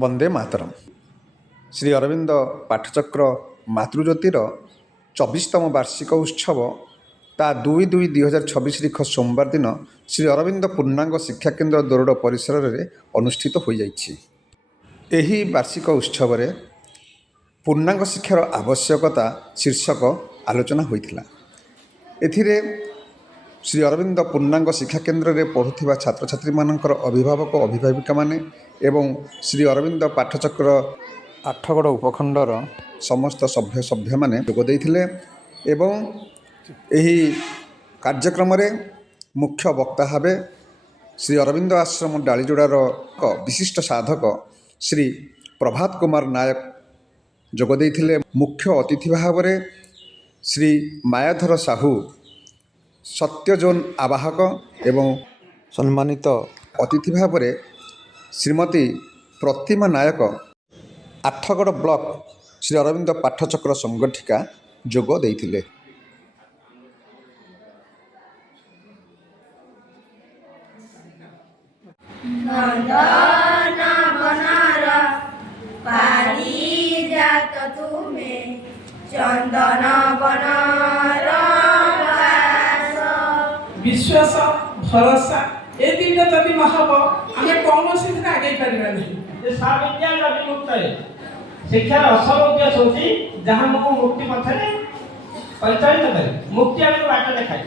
वंदे मातरम। श्री अरविंद पाठचक्र मातृज्योतिर 24तम वार्षिक उत्सव ता 2/2/2026 तारीख सोमवार दिन श्री अरविंद पूर्णांग शिक्षा केन्द्र दोरड परिसर में अनुष्ठित हो जाइछि। एही वार्षिक उत्सव रे पूर्णांग शिक्षार आवश्यकता शीर्षक आलोचना होइथिला। एथिरे श्री अरविंद पूर्णांग शिक्षा केन्द्र में पढ़ुवा छात्र छात्री मानकर अभिभावक अभिभाविका माने एवं श्री अरविंद पाठचक्र आठगड़ उपखंडर समस्त सभ्य सभ्य माने जोग देइथिले एवं एही कार्यक्रम रे मुख्य वक्ता भावे श्री अरविंद आश्रम डालीजोड़ार विशिष्ट साधक श्री प्रभात कुमार नायक जोग देइथिले। मुख्य अतिथि भाव में श्री मायाधर साहू सत्यजोन आवाहक एवं सम्मानित अतिथि भाव में श्रीमती प्रतिमा नायक आठगड़ ब्लॉक श्री अरविंद पाठचक्र संगठिका जोग देइथिले। विश्वास भरोसा ए तीन जदि नहब आम कौन आगे पारा मुक्त शिक्षार असल उद्देश्य होची जहाँ हमको मुक्ति पथरे परिचालित करे मुक्ति आगे बाट देखाई।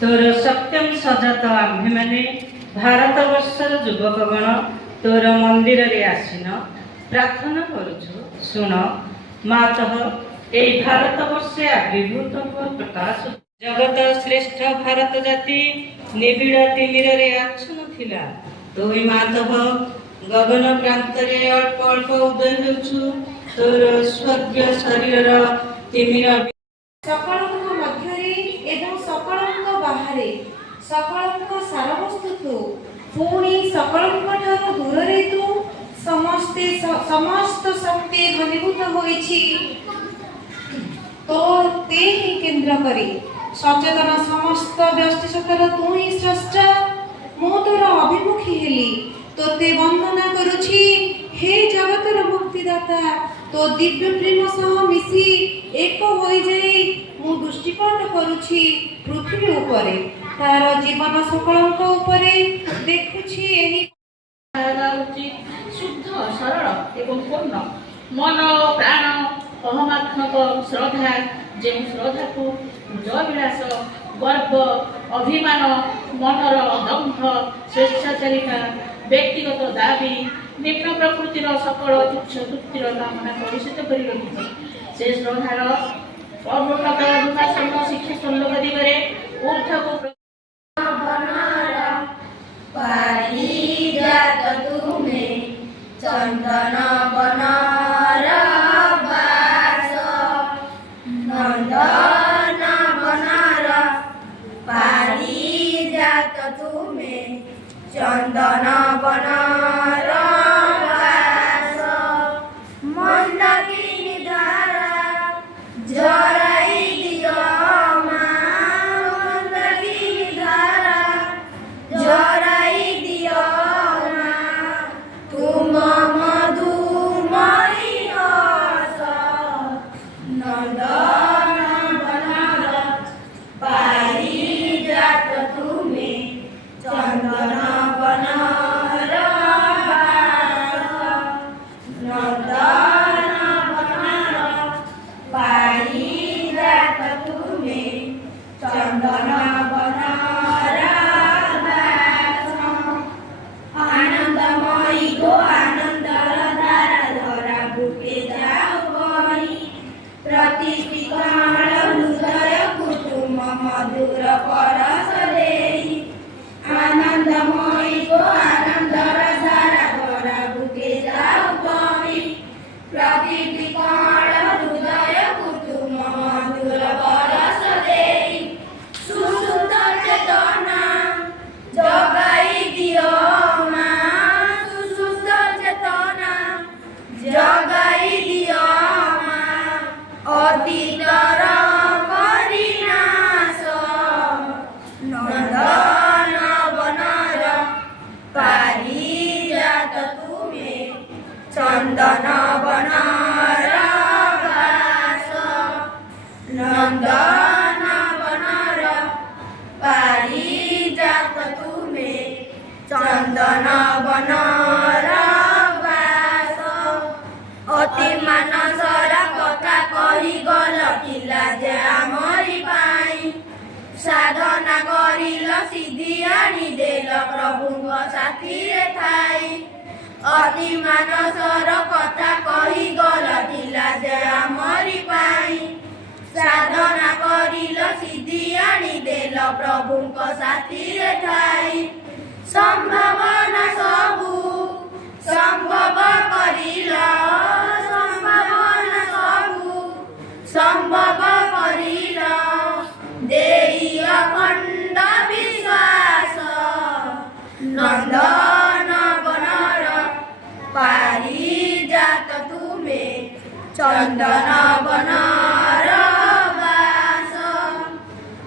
तोर सत्यम सजात आम्भे माने भारत वर्षर युवकगण तोर मंदिर रे आसीन प्रार्थना करुछु सुन मातः ए भारत वर्षे आविर्भूत प्रकाश जगत श्रेष्ठ भारत जाति निबिड़ तिमिर रे आच्छन्न थिला तोई मातः गगन प्रांत रे अल्प अल्प उदय हेउछु तोर स्वर्गीय शरीर तिमिर सकलଙ୍କ ମଧ୍ୟରେ ଏବଂ सकलଙ୍କ ବାହାରେ सकलଙ୍କ ସାରବସ୍ତୁ ତୁ ପୁଣି सकलଙ୍କ ଠାରୁ ଦୂରରେ ତୁ ସମସ୍ତ ଶକ୍ତି ଘନୀଭୂତ ହୋଇଛି ते ही केन्द्र करी सचेतन समस्त व्यस्तिशतर तू ही स्रष्टा मु तोर अभिमुखी हेली तोते वंदना करुछि हे जगतर मुक्तिदाता तो दिव्य प्रेम सह मिसी एक होई जाई मु दृष्टिपात करुछि पृथ्वी उपरे तार जीवन सकलंक उपरे देखुछि एही शुद्ध सरल एवं पूर्ण मन प्राण अहमात्मक श्रद्धा जो श्रद्धा को जयविलास गर्व अभिमान मनर दम्भ स्वेच्छाचारिता व्यक्तिगत दाबी निम्न प्रकृतिर सकल तुच्छ तृप्तिर कामना कलुषित कर रखिছে से श्रद्धार पर्वत अनुशासन शिक्षा संलोक दिगरे ऊर्ध्वको चंदन बनार नंदन बनार पारिजात तुम्हें चंदन बनार मंदाकिनी धारा जराई दियो मंदाकिनी धारा जराई दियो तुम मधुमयी हस नंदन बनार पारिजात तुम्हें चंदन बनार नंदन बनार पारिजात तुम्हें चंदन बनार आनंदमयी गो आनंदर धारा धरा बुके जाओ बही प्रतिष्ठि काल हृदय कुटुम मधुर परस देई आनंदमयी गो आनंदर धारा धरा बुके जाओ बही प्रतिष्ठि काल हृदय कुटुम मधुर परस देई सुसुत चेतना जगाई दियो जगाई दियो अतीतर परिनाश ସିଦ୍ଧି ଆଣିଦେଲ ପ୍ରଭୁଙ୍କ ସାଥିରେ ଥାଇ। ଅତି ମାନସର କଥା କହିଗଲ ଥିଲା ଯେ ଆମରି ପାଇଁ। ସାଧନା କରିଲ ସିଦ୍ଧି ଆଣିଦେଲ ପ୍ରଭୁଙ୍କ ସାଥିରେ ଥାଇ। ସମ୍ଭାବନା ସବୁ ସମ୍ଭବ କରିଲ, ସମ୍ଭାବନା ସବୁ ସମ୍ଭବ କରିଲ। ଦେଇ ଅଖଣ୍ଡ ବିଶ୍ୱାସ ନନ୍ଦନ ବନର ପାରିଜାତ ତୁମେ ଚନ୍ଦନ ବନର ବାସ।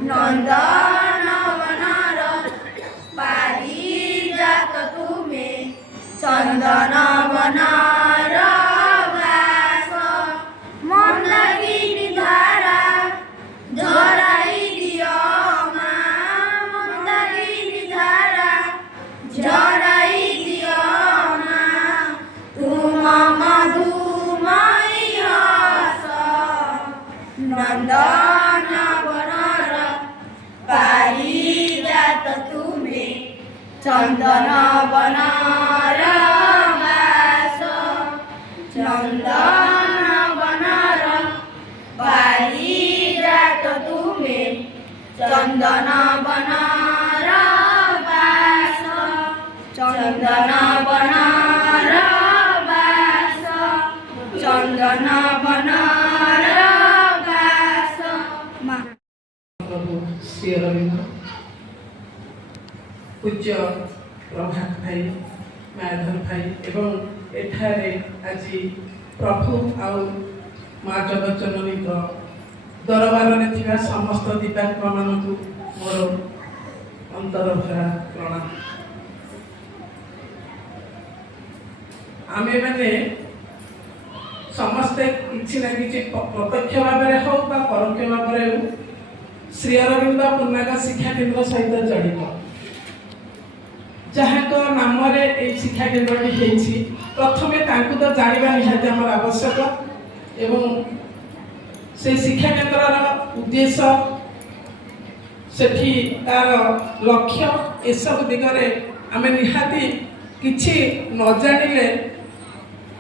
ନନ୍ଦନ ବନର ପାରିଜାତ ତୁମେ ଚନ୍ଦନ ବନର ବାସ। ମନ୍ଦାକିନୀ ଧାରା ଝରାଇ ଦିଅ ମା, ମନ୍ଦାକିନୀ ଧାରା ଝରାଇ ଦିଅ ମା। ତୁମ ମଧୁମୟୀ ହସ ନନ୍ଦନ ବନର ପାରିଜାତ ତୁମେ ଚନ୍ଦନ ବନର ବାସ। ଚନ୍ଦନ ବନର ପାରିଜାତ ତୁମେ ଚନ୍ଦନ ବନର ବାସ। ଚନ୍ଦନ ବନର ବାସ। ଚନ୍ଦନ ବନର ବାସ। ପ୍ରଭୁ ଶ୍ରୀ ଅରବିନ୍ଦ, ପୂଜ୍ୟ ପ୍ରଭାତ ଭାଇ, ମାଧବ ଭାଇ ଏବଂ ଏଠାରେ ଆଜି ପ୍ରଭୁ ଆଉ ମା ଜଗଜ୍ଜନନୀଙ୍କ ଦରବାରରେ ଥିବା ସମସ୍ତ ଦିବ୍ୟାଙ୍ଗମାନଙ୍କୁ ମୋର ଅନ୍ତର ଭରା ପ୍ରଣାମ। ଆମେମାନେ ସମସ୍ତେ କିଛି ନା କିଛି ପ୍ରତ୍ୟକ୍ଷ ଭାବରେ ହଉ ବା ପରୋକ୍ଷ ଭାବରେ ହଉ ଶ୍ରୀ ଅରବିନ୍ଦ ପୂର୍ଣ୍ଣାଙ୍ଗ ଶିକ୍ଷା କେନ୍ଦ୍ର ସହିତ ଜଡ଼ିତ। ଯାହାଙ୍କ ନାମରେ ଏହି ଶିକ୍ଷା କେନ୍ଦ୍ରଟି ହେଇଛି, ପ୍ରଥମେ ତାଙ୍କୁ ତ ଜାଣିବା ନିହାତି ଆମର ଆବଶ୍ୟକ ଏବଂ ସେ ଶିକ୍ଷା କେନ୍ଦ୍ରର ଉଦ୍ଦେଶ୍ୟ, ସେଠି ତାର ଲକ୍ଷ୍ୟ, ଏସବୁ ଦିଗରେ ଆମେ ନିହାତି କିଛି ନ ଜାଣିଲେ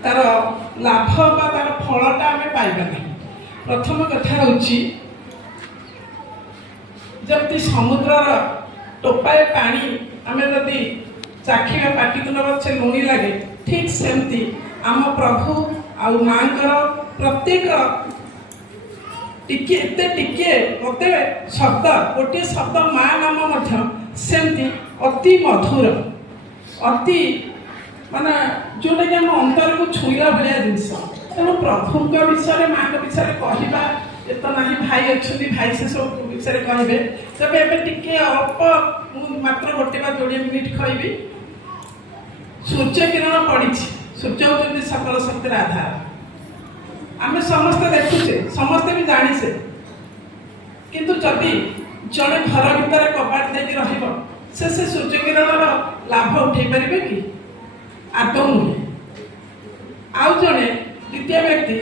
ତାର ଲାଭ ବା ତାର ଫଳଟା ଆମେ ପାଇବା ନାହିଁ। ପ୍ରଥମ କଥା ହେଉଛି, ଯେମିତି ସମୁଦ୍ରର ଟୋପାଏ ପାଣି ଆମେ ଯଦି ଚାଖିବା ପାଟିକୁ ନେବା ସେ ଲୁଣି ଲାଗେ, ଠିକ୍ ସେମିତି ଆମ ପ୍ରଭୁ ଆଉ ମାଙ୍କର ପ୍ରତ୍ୟେକ ଟିକିଏ ଏତେ ଟିକିଏ ମୋତେ ଶବ୍ଦ, ଗୋଟିଏ ଶବ୍ଦ ମା ନାମ ମଧ୍ୟ ସେମିତି ଅତି ମଧୁର, ଅତି ମାନେ ଯେଉଁଟାକି ଆମ ଅନ୍ତରକୁ ଛୁଇଁଲା ଭଳିଆ ଜିନିଷ। ତେଣୁ ପ୍ରଭୁଙ୍କ ବିଷୟରେ, ମାଙ୍କ ବିଷୟରେ କହିବା ଏତ ନାହିଁ। ଭାଇ ଅଛନ୍ତି, ଭାଇ ସେସବୁ ବିଷୟରେ କହିବେ। ତେବେ ଏବେ ଟିକେ ଅଳ୍ପ ମୁଁ ମାତ୍ର ଗୋଟେ ବା 20 ମିନିଟ୍ କହିବି। ସୂର୍ଯ୍ୟ କିରଣ ପଡ଼ିଛି, ସୂର୍ଯ୍ୟ ହେଉଛନ୍ତି ସକଳ ଶକ୍ତିର ଆଧାର। ଆମେ ସମସ୍ତେ ଦେଖୁଛେ, ସମସ୍ତେ ବି ଜାଣିଛେ, କିନ୍ତୁ ଯଦି ଜଣେ ଘର ଭିତରେ କବାଟ ଦେଇକି ରହିବ, ସେ ସୂର୍ଯ୍ୟ କିରଣର ଲାଭ ଉଠେଇ ପାରିବେ କି? ଆଦୌ ନୁହେଁ। ଆଉ ଜଣେ ଦ୍ୱିତୀୟ ବ୍ୟକ୍ତି,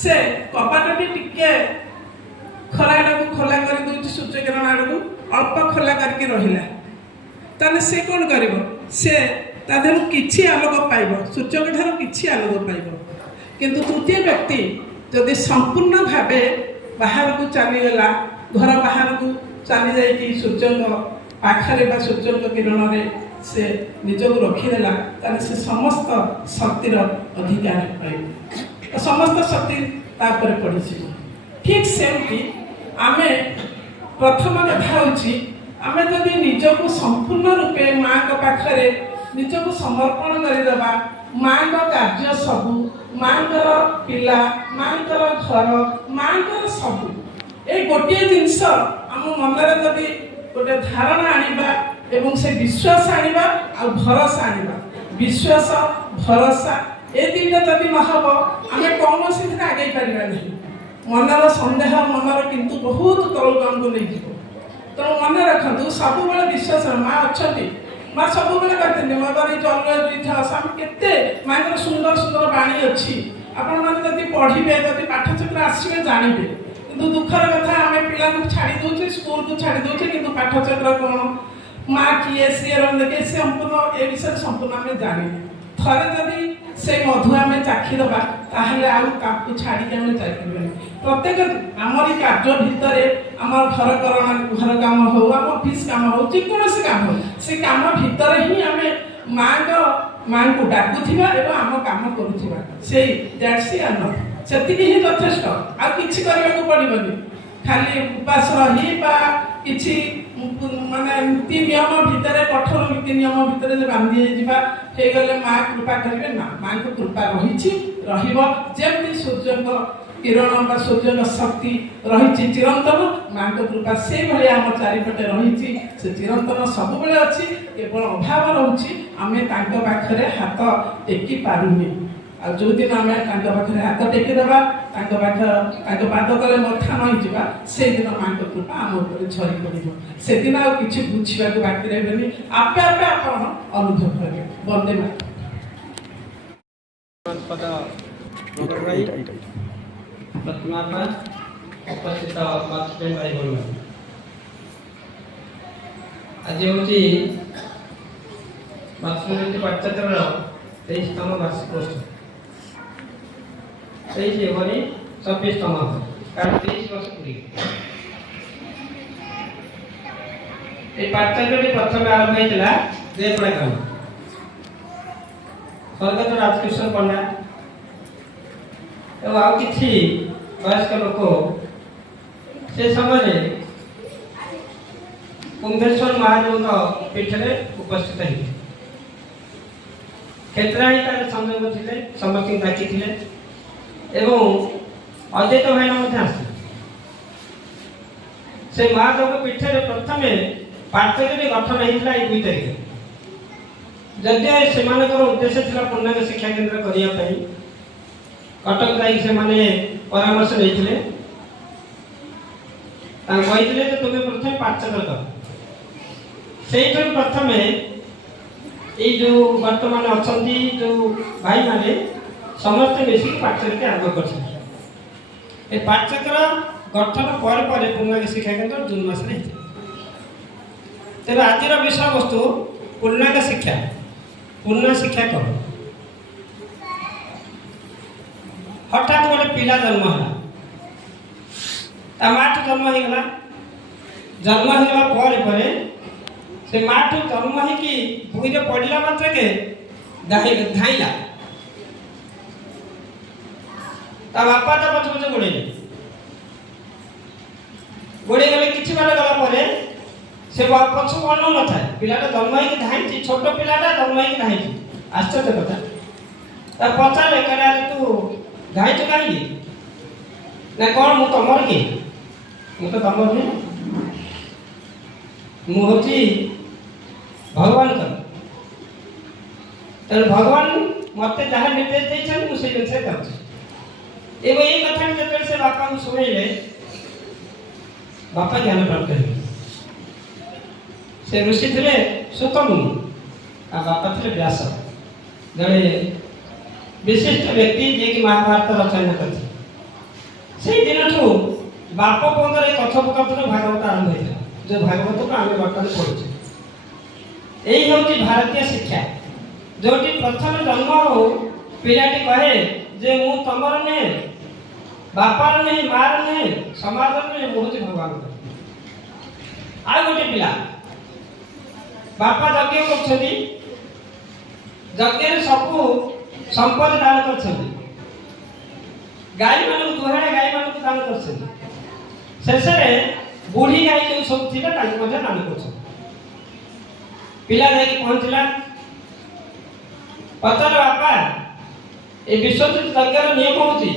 ସେ କବାଟଟି ଟିକେ ଖରା ଆଡ଼କୁ ଖୋଲା କରିଦେଉଛି, ସୂର୍ଯ୍ୟ କିରଣ ଆଡ଼କୁ ଅଳ୍ପ ଖୋଲା କରିକି ରହିଲା, ତାହେଲେ ସେ କ'ଣ କରିବ? ସେ ତା ଦେହରୁ କିଛି ଆଲୋକ ପାଇବ, ସୂର୍ଯ୍ୟଙ୍କ ଠାରୁ କିଛି ଆଲୋକ ପାଇବ। କିନ୍ତୁ ତୃତୀୟ ବ୍ୟକ୍ତି ଯଦି ସମ୍ପୂର୍ଣ୍ଣ ଭାବେ ବାହାରକୁ ଚାଲିଗଲା, ଘର ବାହାରକୁ ଚାଲି ଯାଇକି ସୂର୍ଯ୍ୟଙ୍କ ପାଖରେ ବା ସୂର୍ଯ୍ୟଙ୍କ କିରଣରେ ସେ ନିଜକୁ ରଖିଦେଲା, ତାହେଲେ ସେ ସମସ୍ତ ଶକ୍ତିର ଅଧିକାର ପାଇବ, ସମସ୍ତ ଶକ୍ତି ତା ଉପରେ ପଡ଼ିଯିବ। ଠିକ୍ ସେମିତି ଆମେ ପ୍ରଥମ କଥା ହେଉଛି, ଆମେ ଯଦି ନିଜକୁ ସମ୍ପୂର୍ଣ୍ଣ ରୂପେ ମାଙ୍କ ପାଖରେ ନିଜକୁ ସମର୍ପଣ କରିଦେବା, ମାଙ୍କ କାର୍ଯ୍ୟ ସବୁ, ମାଙ୍କର ପିଲା, ମାଙ୍କର ଘର, ମାଙ୍କର ସବୁ, এই ଗୋଟିଏ ଜିନିଷ ଆମ ମନରେ ଯଦି ଗୋଟେ ଧାରଣା ଆଣିବା ଏବଂ ସେ ବିଶ୍ୱାସ ଆଣିବା ଆଉ ଭରସା ଆଣିବା, ବିଶ୍ୱାସ ଭରସା ଏ ଦୁଇଟା ଯଦି ନ ହେବ ଆମେ କୌଣସିଥିରେ ଆଗେଇ ପାରିବା ନାହିଁ। ମନର ସନ୍ଦେହ, ମନର କିନ୍ତୁ ବହୁତ ତଳକୁ ଆମକୁ ନେଇଯିବ। ତେଣୁ ମନେ ରଖନ୍ତୁ, ସବୁବେଳେ ବିଶ୍ୱାସ, ମା ଅଛନ୍ତି, ମା ସବୁବେଳେ କହିଛନ୍ତି ମଦରି ଜଲ ତୀର୍ଥ ଆମେ କେତେ ମାଙ୍କର ସୁନ୍ଦର ସୁନ୍ଦର ବାଣୀ ଅଛି। ଆପଣମାନେ ଯଦି ପଢ଼ିବେ, ଯଦି ପାଠଚକ୍ର ଆସିବେ ଜାଣିବେ। କିନ୍ତୁ ଦୁଃଖର କଥା, ଆମେ ପିଲାଙ୍କୁ ଛାଡ଼ି ଦେଉଛେ, ସ୍କୁଲକୁ ଛାଡ଼ି ଦେଉଛେ, କିନ୍ତୁ ପାଠଚକ୍ର କ'ଣ, ମା କିଏ ସିଏ ରନ୍ଧେ ସେ ସମ୍ପୂର୍ଣ୍ଣ ଏ ବିଷୟରେ ସମ୍ପୂର୍ଣ୍ଣ ଆମେ ଜାଣିନେ। ଥରେ ଯଦି ସେ ମଧୁ ଆମେ ଚାଖିଦେବା ତାହେଲେ ଆଉ ତାକୁ ଛାଡ଼ିକି ଆମେ ଯାଇପାରିବାନି। ପ୍ରତ୍ୟେକ ଆମରି କାର୍ଯ୍ୟ ଭିତରେ ଆମର ଘର କାମ ହଉ, ଆମ ଅଫିସ କାମ ହଉ, ଯେକୌଣସି କାମ ହଉ, ସେ କାମ ଭିତରେ ହିଁ ଆମେ ମାଙ୍କୁ ଡାକୁଥିବା ଏବଂ ଆମ କାମ କରୁଥିବା। ସେଇ ଦ୍ୟାଟ୍ସ ଏନଫ୍, ସେତିକି ହିଁ ଯଥେଷ୍ଟ। ଆଉ କିଛି କରିବାକୁ ପଡ଼ିବନି। ଖାଲି ଉପାସ ରହି ବା କିଛି ମାନେ ନୀତି ନିୟମ ଭିତରେ, କଠୋର ନୀତି ନିୟମ ଭିତରେ ଯେ ବାନ୍ଧି ହେଇଯିବା ହେଇଗଲେ ମା କୃପା କରିବେ ନା। ମାଙ୍କ କୃପା ରହିଛି, ରହିବ। ଯେମିତି ସୂର୍ଯ୍ୟଙ୍କ କିରଣ ବା ସୂର୍ଯ୍ୟଙ୍କ ଶକ୍ତି ରହିଛି ଚିରନ୍ତନ, ମାଙ୍କ କୃପା ସେଇଭଳି ଆମ ଚାରିପଟେ ରହିଛି। ସେ ଚିରନ୍ତନ ସବୁବେଳେ ଅଛି, କେବଳ ଅଭାବ ରହୁଛି ଆମେ ତାଙ୍କ ପାଖରେ ହାତ ଟେକି ପାରୁନି। ଆଉ ଯେଉଁଦିନ ଆମେ ତାଙ୍କ ପାଖରେ ହାତ ଟେକିଦେବା, ତାଙ୍କ ପାଦ ତଳେ ମଥା ନଇଯିବା, ସେଇଦିନ ମାଙ୍କ କୃପା ଆମ ଉପରେ ଝରି ପଡ଼ିବ। ସେଦିନ ଆଉ କିଛି ବୁଝିବାକୁ ବାକି ରହିବନି, ଆପେ ଆପେ ଆପଣ ଅନୁଭବ କରିବେ। ବନ୍ଦେ ମାତରମ୍। ଉପସ୍ଥିତ ମାତୃ ଭାଇ ଭଉଣୀ, ଆଜି ହେଉଛି ମାତୃନୀତି ପାଠ୍ୟକ୍ରମର 23ତମ ବାର୍ଷିକୋତ୍ସବ। 23 ହେବନି 24ତମ, କାରଣ 23 ବର୍ଷ ପୁରୀ। এই পাঠ্যক্রমটি প্রথমে আরম্ভ হয়েছিল দেবপড়া গ্রাম। স্বর্গত রাজকৃষ্ণ পণ্ডা এবং ଆଉ କିଛି ବୟସ୍କ ଲୋକ ସେ ସମୟରେ କୁମ୍ଭେଶ୍ୱର ମହାଦେବଙ୍କ ପୀଠରେ ଉପସ୍ଥିତ ହେଇଥିଲେ। କ୍ଷେତ୍ରାଣୀ ତାର ସଂଯୋଗ ଥିଲେ, ସମସ୍ତଙ୍କୁ ଡାକିଥିଲେ ଏବଂ ଅଦ୍ୱୈତ ଭାଇନା ମଧ୍ୟ ଆସିଥିଲେ। ସେ ମହାଦେବଙ୍କ ପୀଠରେ ପ୍ରଥମେ ପାଠ୍ୟକ୍ରମ ଗଠନ ହେଇଥିଲା ଏଇ 2 ତାରିଖ। ଯଦିଓ ସେମାନଙ୍କର ଉଦ୍ଦେଶ୍ୟ ଥିଲା ପୂର୍ଣ୍ଣାଙ୍ଗ ଶିକ୍ଷା କେନ୍ଦ୍ର କରିବା ପାଇଁ, କଟକ ଯାଇକି ସେମାନେ ପରାମର୍ଶ ନେଇଥିଲେ। ତାଙ୍କୁ କହିଥିଲେ ଯେ ତୁମେ ପ୍ରଥମେ ପାଠ୍ୟକ୍ରମ କର। ସେଇଠାରୁ ପ୍ରଥମେ ଏଇ ଯେଉଁ ବର୍ତ୍ତମାନ ଅଛନ୍ତି ଯେଉଁ ଭାଇମାନେ ସମସ୍ତେ ମିଶିକି ପାଠ୍ୟକ୍ରମ ଆରମ୍ଭ କରିଛନ୍ତି। ଏ ପାଠ୍ୟକ୍ରମ ଗଠନ ପରେ ପରେ ପୂର୍ଣ୍ଣାଙ୍ଗ ଶିକ୍ଷା କେନ୍ଦ୍ର ଜୁନ୍ ମାସରେ ହେଇଥିଲା। ତେବେ ଆଜିର ବିଷୟବସ୍ତୁ ପୂର୍ଣ୍ଣାଙ୍ଗ ଶିକ୍ଷା, ପୂର୍ଣ୍ଣ ଶିକ୍ଷା କଣ? ହଠାତ୍ ଗୋଟେ ପିଲା ଜନ୍ମ ହେଲା, ତା ମାଠୁ ଜନ୍ମ ହେଇଗଲା। ଜନ୍ମ ହେଇଗଲା ପରେ ପରେ ସେ ମାଠୁ ଜନ୍ମ ହେଇକି ଭୂଇଁରେ ପଡ଼ିଲା ମାତ୍ରକେ ଧାଇଁଲା। ତା ବାପା ତା ପଛ ପଛ ଗୋଡ଼େଇଲେ। ଗୋଡ଼େଇ ଗଲେ କିଛି ବାଟ ଗଲା ପରେ ସେ ପଛକୁ ଅନଉ ନଥାଏ। ପିଲାଟା ଜନ୍ମ ହେଇକି ଧାଇଁଛି, ଛୋଟ ପିଲାଟା ଜନ୍ମ ହେଇକି ଧାଇଁଛି। ଆଶ୍ଚର୍ଯ୍ୟ କଥା। ତା ପଚାରେ କହିଲା ତୁ ଧାଇଁଛୁ କାହିଁକି? ନା କ'ଣ ମୁଁ ତମର କି? ମୁଁ ତ ତମର ନୁହେଁ, ମୁଁ ହେଉଛି ଭଗବାନଙ୍କର। ତେଣୁ ଭଗବାନ ମୋତେ ଯାହା ନିର୍ଦ୍ଦେଶ ଦେଇଛନ୍ତି ମୁଁ ସେଇ ଜିନିଷ କରୁଛି। ଏବଂ ଏଇ କଥାଟି ଯେତେବେଳେ ସେ ବାପାଙ୍କୁ ଶୁଣେଇଲେ, ବାପା ଜ୍ଞାନ ପ୍ରାପ୍ତ ହେଲେ। ସେ ଋଷି ଥିଲେ ଶୁକମୁନି, ଆଉ ବାପା ଥିଲେ ବ୍ୟାସ, ଜଣେ ବିଶିଷ୍ଟ ବ୍ୟକ୍ତି ଯିଏକି ମହାଭାରତ ରଚନା କରିଥିଲେ। ସେଇ ଦିନଠୁ ବାପ ପୁଅଙ୍କର ଏ କଥୋପକଥନ ଭାଗବତ ଆରମ୍ଭ ହୋଇଥିଲା, ଯେଉଁ ଭାଗବତକୁ ଆମେ ବର୍ତ୍ତମାନ ପଢ଼ୁଛେ। ଏଇ ହେଉଛି ଭାରତୀୟ ଶିକ୍ଷା, ଯେଉଁଠି ପ୍ରଥମେ ଜନ୍ମ ହଉ ପିଲାଟି କହେ ଯେ ମୁଁ ତମର ନୁହେଁ, ବାପାର ନୁହେଁ, ମାର ନୁହେଁ, ସମାଜର ନୁହେଁ, ମୁଁ ହେଉଛି ଭଗବାନଙ୍କର। ଆଉ ଗୋଟେ ପିଲା, ବାପା ଯଜ୍ଞ କରୁଛନ୍ତି, ଯଜ୍ଞରେ ସବୁ ସମ୍ପଦ ଦାନ କରିଛନ୍ତି, ଗାଈମାନଙ୍କୁ ଦୁହାଳେ ଗାଈମାନଙ୍କୁ ଦାନ କରିଛନ୍ତି। ଶେଷରେ ବୁଢ଼ୀ ଗାଈ ଯେଉଁ ସବୁ ଥିଲେ ତାଙ୍କୁ ମଧ୍ୟ ଦାନ କରୁଛନ୍ତି। ପିଲା ଯାଇକି ପହଞ୍ଚିଲା, ପଚାର ବାପା ଏ ବିଶ୍ୱଜିତ ଯଜ୍ଞର ନିୟମ ହେଉଛି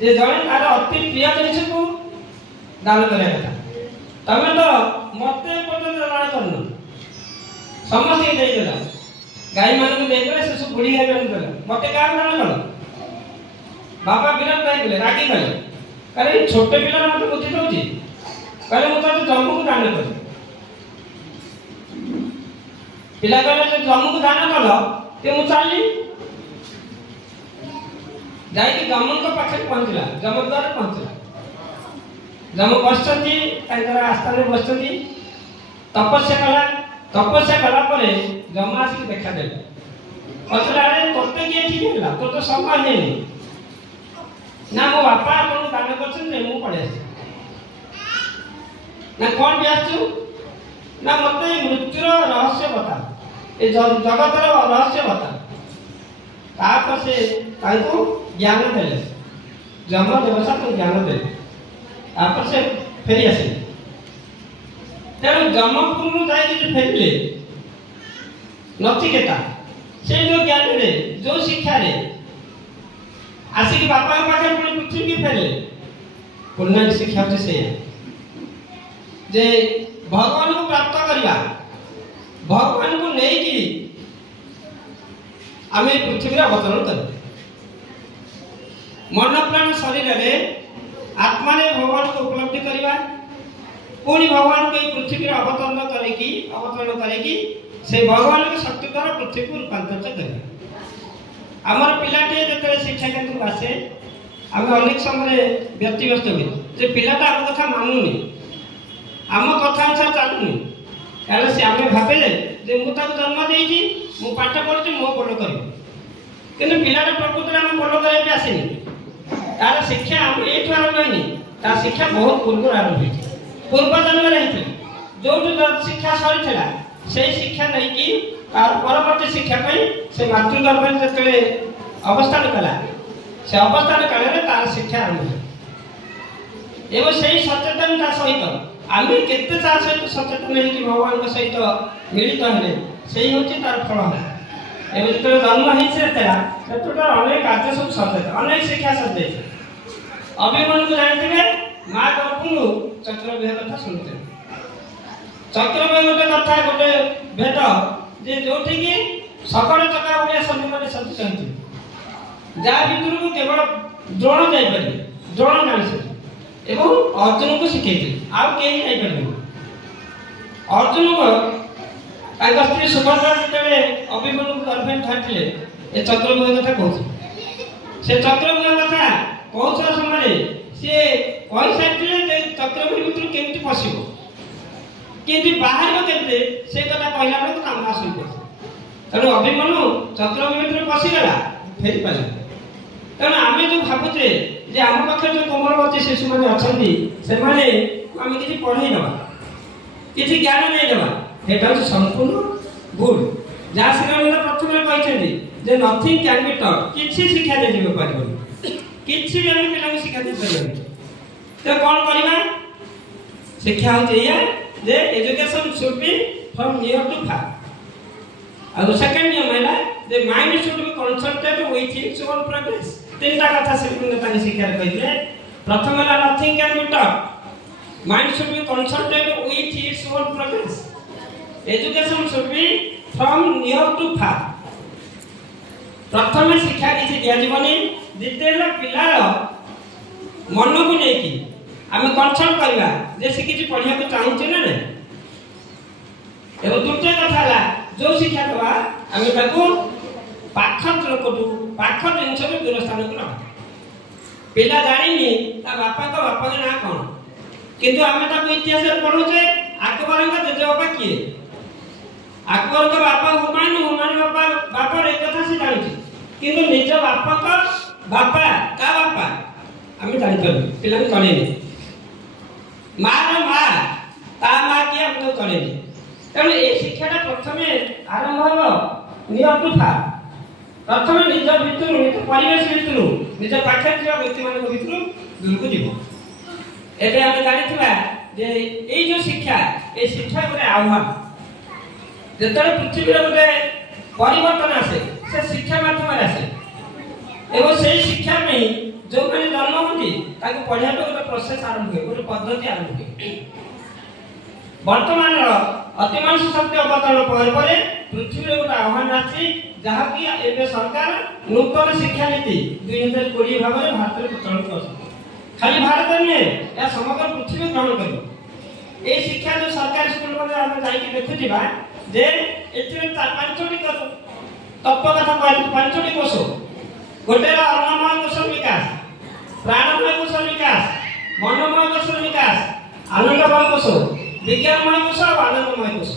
ଯେ ଜଣେ ତାର ଅତି ପ୍ରିୟ ଜିନିଷକୁ ଦାନ କରିବା କଥା। ତମେ ତ ମୋତେ ପର୍ଯ୍ୟନ୍ତ ଦାନ କରୁନ, ସମସ୍ତଙ୍କୁ ଦେଇଦେଲ, ଗାଈମାନଙ୍କୁ ଦେଇଦେଲେ, ସେ ସବୁ ବୁଢ଼ୀ ଗାଈମାନଙ୍କୁ ଦେଲେ, ମୋତେ କାହାକୁ ଦାନ କଲ? ବାପା ବିରକ୍ତ ହେଇଗଲେ, ରାଗିଗଲେ, କାରଣ ଏଇ ଛୋଟ ପିଲା ମୋତେ ବୁଝି ଦେଉଛି, କହିଲେ ମୁଁ ତତେ ଜମୁକୁ ଦାନ କଲି। ପିଲା କହିଲେ ଯେ ଜମୁକୁ ଦାନ କଲ, ଯେ ମୁଁ ଚାଲିଲି। ଯାଇକି ଯମଙ୍କ ପାଖରେ ପହଞ୍ଚିଲା, ଯମଦ୍ୱାରରେ ପହଞ୍ଚିଲା। ଯମ ବସିଛନ୍ତି, ତାଙ୍କର ଆସ୍ଥାନରେ ବସିଛନ୍ତି, ତପସ୍ୟା କଲା, ତପସ୍ୟା କଲା ପରେ ଯମ ଆସିକି ଦେଖାଦେଲେ। ପଚାରିଲେ ଆରେ ତୋତେ କିଏ ଠିକ ହେଲା, ତୋର ତ ସମୟ ହେଇନି। ନା ମୋ ବାପା ଆପଣଙ୍କୁ ଦାନ କରିଛନ୍ତି ଯେ ମୁଁ ପଳେଇ ଆସିଛି। ନା କ'ଣ ବି ଆସିଛୁ? ନା ମୋତେ ମୃତ୍ୟୁର ରହସ୍ୟ ବତା, ଏ ଜଗତର ରହସ୍ୟ ବତା। ତାପରେ ସେ ତାଙ୍କୁ ଜ୍ଞାନ ଦେଲେ, ଯମ ଦେବତା ତାଙ୍କୁ ଜ୍ଞାନ ଦେଲେ। ତାପରେ ସେ ଫେରି ଆସିଲେ। ତେଣୁ ଯମପୁରରୁ ଯାଇକି ଫେରିଲେ ନଚିକେତା ସେ ଯେଉଁ ଜ୍ଞାନରେ ଯେଉଁ ଶିକ୍ଷାରେ ଆସିକି ବାପାଙ୍କ ପାଖରେ ପୁଣି ପୃଥିବୀକି ଫେରିଲେ। ପୂର୍ଣ୍ଣାଙ୍ଗ ଶିକ୍ଷା ହେଉଛି ସେଇଆ ଯେ ଭଗବାନଙ୍କୁ ପ୍ରାପ୍ତ କରିବା, ଭଗବାନଙ୍କୁ ନେଇକି ଆମେ ପୃଥିବୀରେ ଅବତରଣ କରିବା। ମନ ପ୍ରାଣ ଶରୀରରେ ଆତ୍ମାରେ ଭଗବାନଙ୍କୁ ଉପଲବ୍ଧି କରିବା, ପୁଣି ଭଗବାନଙ୍କୁ ଏଇ ପୃଥିବୀରେ ଅବତରଣ କରିକି ସେ ଭଗବାନଙ୍କ ଶକ୍ତି ଦ୍ୱାରା ପୃଥିବୀକୁ ରୂପାନ୍ତରିତ କରିବା। ଆମର ପିଲାଟିଏ ଯେତେବେଳେ ଶିକ୍ଷା କେନ୍ଦ୍ରକୁ ଆସେ ଆମେ ଅନେକ ସମୟରେ ବ୍ୟତିବ୍ୟସ୍ତ ହୁଏ ଯେ ପିଲାଟା ଆମ କଥା ମାନୁନି, ଆମ କଥା ଅନୁସାରେ ଚାଲୁନି। କାରଣ ସେ ଆମେ ଭାବିଲେ ଯେ ମୁଁ ତାକୁ ଜନ୍ମ ଦେଇଛି, ମୁଁ ପାଠ ପଢ଼ୁଛି, ମୋ ଭଲ କରିବି। କିନ୍ତୁ ପିଲାଟା ପ୍ରକୃତରେ ଆମେ ଭଲ କରିବା ପାଇଁ ଆସିନି। ତାର ଶିକ୍ଷା ଆମେ ଏଇଠୁ ଆରମ୍ଭ ହେଇନି, ତା ଶିକ୍ଷା ବହୁତ ପୂର୍ବରୁ ଆରମ୍ଭ ହେଇଛି। ପୂର୍ବ ଜନ୍ମରେ ହେଇଥିଲା, ଯୋଉଠୁ ଶିକ୍ଷା ସରିଥିଲା ସେଇ ଶିକ୍ଷା ନେଇକି ତାର ପରବର୍ତ୍ତୀ ଶିକ୍ଷା ପାଇଁ ସେ ମାତୃଗର୍ଭରେ ଯେତେବେଳେ ଅବସ୍ଥାନ କଲା, ସେ ଅବସ୍ଥାନ କାଳରେ ତାର ଶିକ୍ଷା ଆରମ୍ଭ ହେଲା। ଏବଂ ସେଇ ସଚେତନତା ସହିତ ଆମେ କେତେ ତା ସହିତ ସଚେତନ ହେଇକି ଭଗବାନଙ୍କ ସହିତ ମିଳିତ ହେଲେ ସେଇ ହେଉଛି ତାର ଫଳ। ଏବେ ଯେତେବେଳେ ଜନ୍ମ ହେଇଛି ସେତେବେଳେ ଅନେକ କାର୍ଯ୍ୟ ସବୁ ସରିଯାଇଥିଲା, ଅନେକ ଶିକ୍ଷା ସରିଯାଇଛି। ଅଭିମନ୍ୟୁକୁ ଜାଣିଥିବେ, ମା ଗର୍ଭରୁ ଚକ୍ରବ୍ୟୁହ କଥା ଶୁଣିଥିବେ। ଚକ୍ରବ୍ୟୁହ ଗୋଟେ କଥା, ଗୋଟେ ଭେଦ ଯେ ଯୋଉଠିକି ଶକଡ଼ ଚକା ଭଳିଆ ସୈନ୍ୟମାନେ ସଜିଛନ୍ତି, ଯାହା ଭିତରକୁ କେବଳ ଦ୍ରୋଣ ଯାଇପାରିବେ, ଦ୍ରୋଣ ଜାଣିଛନ୍ତି ଏବଂ ଅର୍ଜୁନକୁ ଶିଖେଇଥିଲେ, ଆଉ କେହି ଯାଇପାରିବେନି। ଅର୍ଜୁନଙ୍କ ତାଙ୍କ ସ୍ତ୍ରୀ ସୁଭଦ୍ରା ଯେତେବେଳେ ଅଭିମନ୍ୟୁକୁ ଗର୍ଭରେ ଧରିଥିଲେ ଏ ଚକ୍ରବ୍ୟୁହ କଥା କହୁଥିଲେ। ସେ ଚକ୍ରବ୍ୟୁହ କଥା କହୁଥିବା ସମୟରେ ସିଏ କହିସାରିଥିଲେ ଯେ ଚକ୍ରବ୍ୟୁହ ଭିତରୁ କେମିତି ପଶିବ, କେମିତି ବାହାରିବ, କେମିତି ସେ କଥା କହିଲା ବେଳକୁ ତାଙ୍କ ଶୋଇପଡ଼ିছে। ତେଣୁ ଅଭିମନ୍ୟୁ ଚକ୍ରବ୍ୟୁହ ଭିତରେ ପଶିଗଲା, ଫେରି ପାରିଲା। ତେଣୁ ଆମେ ଯେଉଁ ଭାବୁଛେ ଯେ ଆମ ପାଖରେ ଯେଉଁ କୋମଳବତୀ ଶିଶୁମାନେ ଅଛନ୍ତି ସେମାନେ ଆମେ କିଛି ପଢ଼େଇ ଦେବା, କିଛି ଜ୍ଞାନ ଦେଇଦେବା, ସେଇଟା ହେଉଛି ସମ୍ପୂର୍ଣ୍ଣ ଭୁଲ। ଯାହା ଶ୍ରୀରାମ ପ୍ରଥମେ କହିଛନ୍ତି ଯେ ନଥିଙ୍ଗ କ୍ୟାନ୍ ବି ଟଟ୍, କିଛି ଶିକ୍ଷା ଦେଇଯିବ ପାରିବନି, କିଛି ବି ଆମେ ପିଲାଙ୍କୁ ଶିକ୍ଷା ଦେଇପାରିବନି। ତ କ'ଣ କରିବା? ଶିକ୍ଷା ହେଉଛି ଏଇଆ ଯେ education should be from near to far. ଆଉ ସେକେଣ୍ଡ ନିୟମ ହେଲା ଯେ mind should be consulted with its own progress. ତିନିଟା କଥା ଶ୍ରୀକୃଷ୍ଣ ତାଙ୍କ ଶିକ୍ଷାରେ କହିଥିଲେ। ପ୍ରଥମ ହେଲା nothing can be taught, mind should be consulted with its own progress, education should be from near to far. ପ୍ରଥମେ ଶିକ୍ଷା କିଛି ଦିଆଯିବନି। ଦ୍ୱିତୀୟ ହେଲା ପିଲାର ମନକୁ ନେଇକି ଆମେ କନସଲ୍ଟ କରିବା ଯେ ସେ କିଛି ପଢ଼ିବାକୁ ଚାହୁଁଛି ନା ନାହିଁ। ଏବଂ ତୃତୀୟ କଥା ହେଲା ଯେଉଁ ଶିକ୍ଷା ଦେବା ଆମେ ତାକୁ ପାଖ ଲୋକଠୁ, ପାଖ ଜିନିଷରୁ ଦୂର ସ୍ଥାନକୁ ନେବା। ପିଲା ଜାଣିନି ତା ବାପାଙ୍କ ନାଁ କ'ଣ, କିନ୍ତୁ ଆମେ ତାକୁ ଇତିହାସରେ ପଢ଼ୁଛେ আকবরଙ୍କ ଜେଜେବାପା କିଏ, আকবରଙ୍କ ବାପା ହୁମାୟୁନ ବାପାର ଏ କଥା ସେ ଜାଣିଛି, କିନ୍ତୁ ନିଜ ବାପାଙ୍କ ବାପା ତା ବାପା ଆମେ ଜାଣିପାରୁନୁ, ପିଲାଙ୍କୁ ଜଣେଇନି। ମାର ମା ତା ମା କିଏ ଆମେ ତାକୁ ଜଣେଇନି। ତେଣୁ এই ଶିକ୍ଷାଟା ପ୍ରଥମେ ଆରମ୍ଭ ହେବ ନିୟର ଟୁ ଫାର୍। ପ୍ରଥମେ ନିଜ ଭିତରୁ, ନିଜ ପରିବେଶ ଭିତରୁ, ନିଜ ପାଖରେ ଥିବା ବ୍ୟକ୍ତିମାନଙ୍କ ଭିତରୁ ଦୂରକୁ ଯିବ। ଏବେ ଆମେ ଜାଣିଥିବା ଯେ ଏଇ ଯେଉଁ ଶିକ୍ଷା, এই ଶିକ୍ଷା ଗୋଟେ ଆହ୍ୱାନ। ଯେତେବେଳେ ପୃଥିବୀରେ ଗୋଟେ ପରିବର୍ତ୍ତନ ଆସେ ସେ ଶିକ୍ଷା ମାଧ୍ୟମରେ ଆସେ ଏବଂ ସେଇ ଶିକ୍ଷା ପାଇଁ ଯେଉଁମାନେ ଜନ୍ମ ହୁଅନ୍ତି ତାକୁ ପଢ଼ିବା ପାଇଁ ଗୋଟେ ପ୍ରୋସେସ୍ ଆରମ୍ଭ ହୁଏ, ଗୋଟେ ପଦ୍ଧତି ଆରମ୍ଭ ହୁଏ। ବର୍ତ୍ତମାନର ଅତିମାନସ ଶକ୍ତି ଅବତରଣ ପରେ ପରେ ପୃଥିବୀରେ ଗୋଟେ ଆହ୍ୱାନ ଆସିଛି, ଯାହାକି ଏବେ ସରକାର ନୂତନ ଶିକ୍ଷାନୀତି 2020 ଭାବରେ ଭାରତରେ ପ୍ରଚଳନ କରୁଛନ୍ତି। ଖାଲି ଭାରତ ନୁହେଁ, ଏହା ସମଗ୍ର ପୃଥିବୀ ଗ୍ରହଣ କରିବ। এই ଶିକ୍ଷା ଯେଉଁ ସରକାରୀ ସ୍କୁଲମାନେ ଆମେ ଯାଇକି ଦେଖୁଥିବା ଯେ ଏଥିରେ 5ଟି ତତ୍ତ୍ୱ କଥା କୁହାଯାଇଛି, 5ଟି କୋଷ। ଗୋଟେ ହେଲା ଅନ୍ନମୟ କୋଷର ବିକାଶ, ପ୍ରାଣମୟ କୋଷର ବିକାଶ, ମନୋମୟ କୋଷର ବିକାଶ, ଆନନ୍ଦମୟ କୋଷ, ବିଜ୍ଞାନମୟ କୋଷ ଆଉ ଆନନ୍ଦମୟ କୋଷ।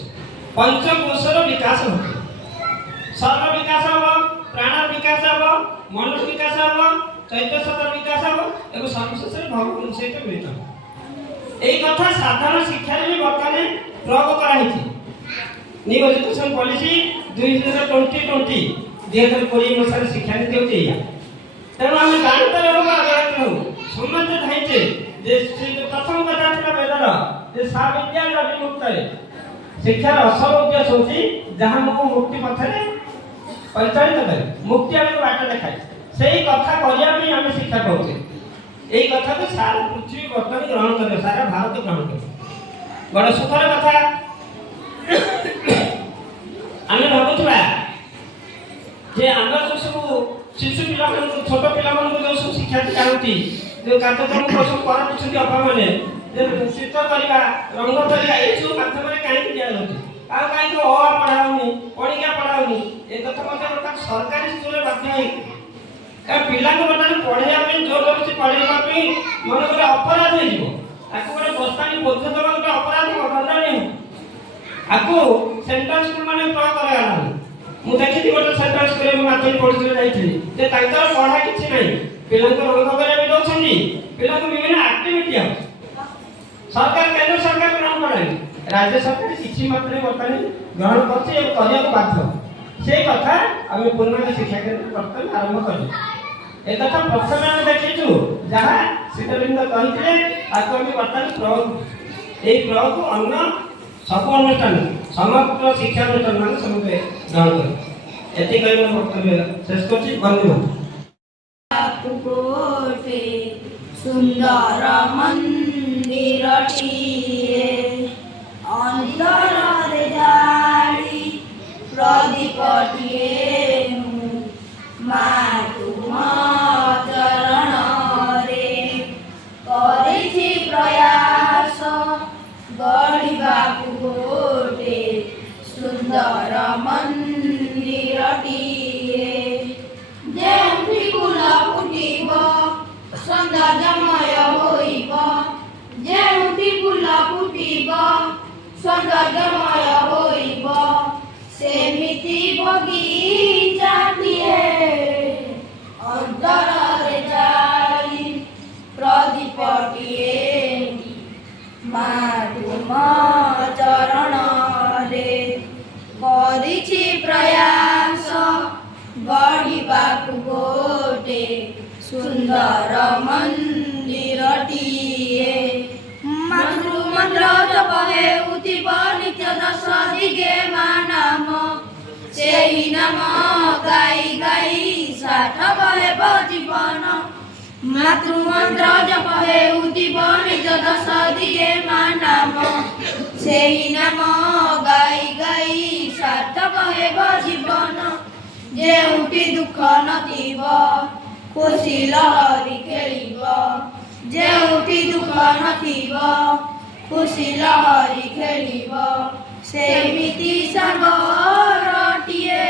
पंचकोशर विकास हो शरीर विकास हम प्राण विकास हम मन विकास हम चैत्य सतर विकास हम एवं सर्वशेष भगवान सहित मिलित यही कथा साधारण शिक्षा भी बर्तमान प्रयोग कराई न्यू एजुकेशन पॉलिसी 2020 मसीह शिक्षानीति होती तेणु आम जानते रहूँ समझते थाइचे प्रथम कथा था वेदर जे सा विद्या विमुक्त शिक्षार असल उद्देश्य होची जहाँ मुक्ति पथरे परिचालित करे मुक्ति आड़ बाट देखाए से कथा करने आम शिक्षा पाचे यही कथा को सारा पृथ्वी बर्तमान ग्रहण कर सारा भारत ग्रहण कर बड़े सुखर कथा आम भावुवा जे आम जो सब शिशु पिला छोट पिला जो सब शिक्षा चाहती जो कार्यक्रम कर अपा मैंने चित्र करवा रंग करवा ये सब माध्यम कहीं दिखाई कहीं अ पढ़ाऊनी पढ़िका पढ़ाऊनी ये कथा सरकारी स्कूल बाध्य पिला बर्तमान पढ़ाई जोर जबरदस्ती पढ़ाई मन गोटे अपराध हो गोटे बस्तानी बोझ देवा गोटे अपराध दंडनीय आपको सेंट्रल स्कूल मैंने प्रयोग कराला मुझे देखी गोटे सेंट्रल स्कूल में माध्यमिक पढ़ी जाइए पढ़ा किसी ना पिला रंग करवा भी दौरान पिला विभिन्न आक्टिविटी सरकार केंद्र सरकार ग्रहण कराई राज्य सरकार किसी मात्रा बर्तमान ग्रहण करने बाध्य से कथा आम पूर्णिमा शिक्षा केन्द्र बर्तमान आरंभ कर एक कथा प्रथम आम देखीचु जहाँ शीतलिंग कही आपको आम बर्तमान प्रयोग यही प्रयोग को अन्य सब अनुष्ठान समग्र शिक्षा अनुष्ठान मान समझे ग्रहण कर ये वक्तव्य शेष कर सुंदर मंदिरटिए अंतर जाली प्रदीपटिए तुम चरण रे करिछि प्रयास गढ़िबाकु गोटे सुंदर मंदिरटिए जेउठी फूल फुटिब सौंदर्यमय होइब जेउठी फूल फुटिब सौंदर्यमय होइब सेमिति बगीचाटिए अंतरे जाली प्रदीपटिए तुम चरण रे करिछि प्रयास गढ़िबाकु गोटे सुंदर मंदिरटिए मातृमंत्र जप हेउथिब नित्य दश दिगे नाम सेहि नाम गाई गाई सार्थक हेब जीवन मातृमंत्र जप हेउथिब नित्य दश दिगे नाम सेहि नाम गाई गाई सार्थक हेब जीवन जेउठी दुख नथिब खुशी लहरी खेलिब जेउठी दुख नथिब खुशी लहरी खेलिब सेमिति सागरटिए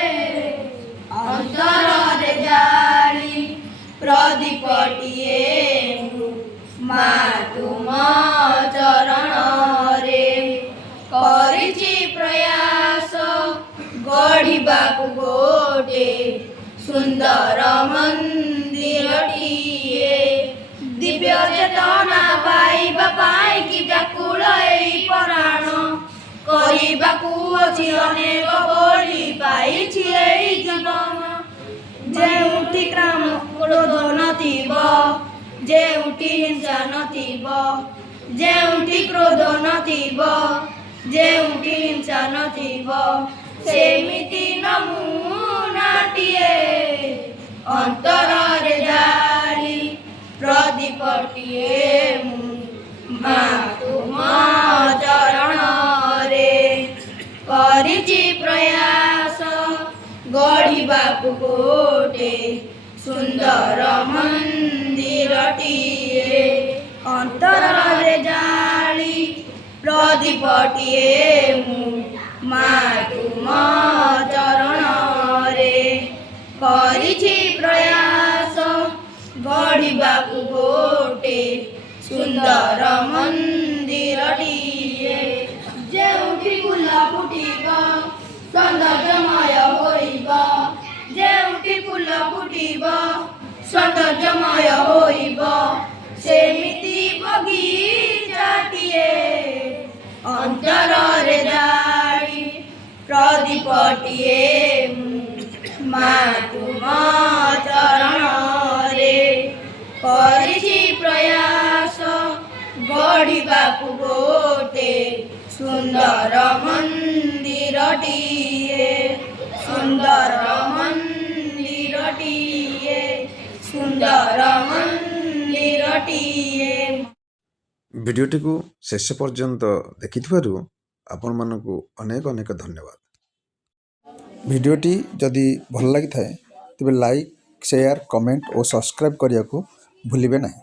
अंतरे जाली प्रदीपटिए तुम चरण रे करिछि प्रयास गढ़िबाकु गोटे सुंदर मंदिरटिए दिव्य चेतना पाइबा पाई कि व्याकुल एई प्राण करिबाकु अछि अनेक बोली पाइछि एई जीवन जेउठी काम क्रोध नथिब जेउठी हिंसा नथिब जेउठी क्रोध नथिब जेउठी हिंसा नथिब सेमिति नमूनाटिए अंतरे जाली प्रदीपटिए तुम चरण रे करिछि प्रयास गढ़िबाकु गोटे सुंदर मंदिरटिए अंतरे जाली प्रदीपटिए तुम चरण रे करिछि प्रयास गढ़िबाकु गोटे सुंदर मंदिरटिए जेउठी फूल ଫୁଟିବ ସୌନ୍ଦର୍ଯ୍ୟମୟ ହୋଇବ ଯେଉଁଠି ଫୁଲ ଫୁଟିବ ସୌନ୍ଦର୍ଯ୍ୟମୟ ହୋଇବ ସେମିତି ବଗିଚାଟିଏ ଅନ୍ତରରେ ଜାଳି ପ୍ରଦୀପଟିଏ ମା ତୁମ ଚରଣରେ କରିଛି ପ୍ରୟାସ ଗଢ଼ିବାକୁ ଗୋଟେ ସୁନ୍ଦର ମନ୍ଦିରଟିଏ ସୁନ୍ଦର ମନ୍ଦିରଟିଏ ସୁନ୍ଦର ମନ୍ଦିରଟିଏ। ଭିଡ଼ିଓଟିକୁ ଶେଷ ପର୍ଯ୍ୟନ୍ତ ଦେଖିଥିବାରୁ ଆପଣମାନଙ୍କୁ ଅନେକ ଅନେକ ଧନ୍ୟବାଦ। ଭିଡ଼ିଓଟି ଯଦି ଭଲ ଲାଗିଥାଏ ତେବେ ଲାଇକ୍, ସେୟାର, କମେଣ୍ଟ ଓ ସବସ୍କ୍ରାଇବ୍ କରିବାକୁ ଭୁଲିବେ ନାହିଁ।